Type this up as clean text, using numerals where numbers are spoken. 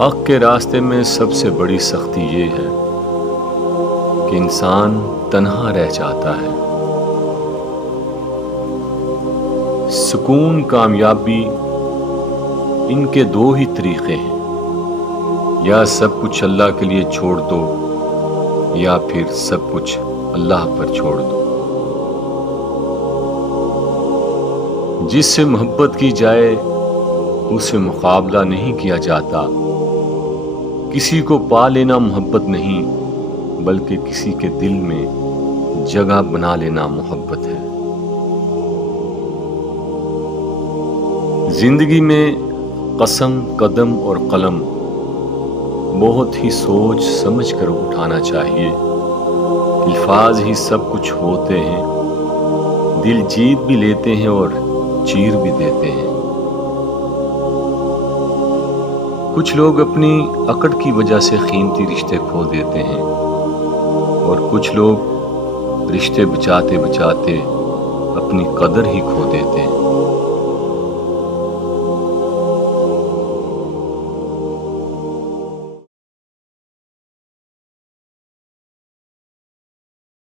حق کے راستے میں سب سے بڑی سختی یہ ہے کہ انسان تنہا رہ جاتا ہے۔ سکون، کامیابی، ان کے دو ہی طریقے ہیں، یا سب کچھ اللہ کے لیے چھوڑ دو یا پھر سب کچھ اللہ پر چھوڑ دو۔ جس سے محبت کی جائے اس سے مقابلہ نہیں کیا جاتا۔ کسی کو پا لینا محبت نہیں، بلکہ کسی کے دل میں جگہ بنا لینا محبت ہے۔ زندگی میں قسم، قدم اور قلم بہت ہی سوچ سمجھ کر اٹھانا چاہیے۔ الفاظ ہی سب کچھ ہوتے ہیں، دل جیت بھی لیتے ہیں اور چیر بھی دیتے ہیں۔ کچھ لوگ اپنی اکڑ کی وجہ سے قیمتی رشتے کھو دیتے ہیں، اور کچھ لوگ رشتے بچاتے بچاتے اپنی قدر ہی کھو دیتے ہیں۔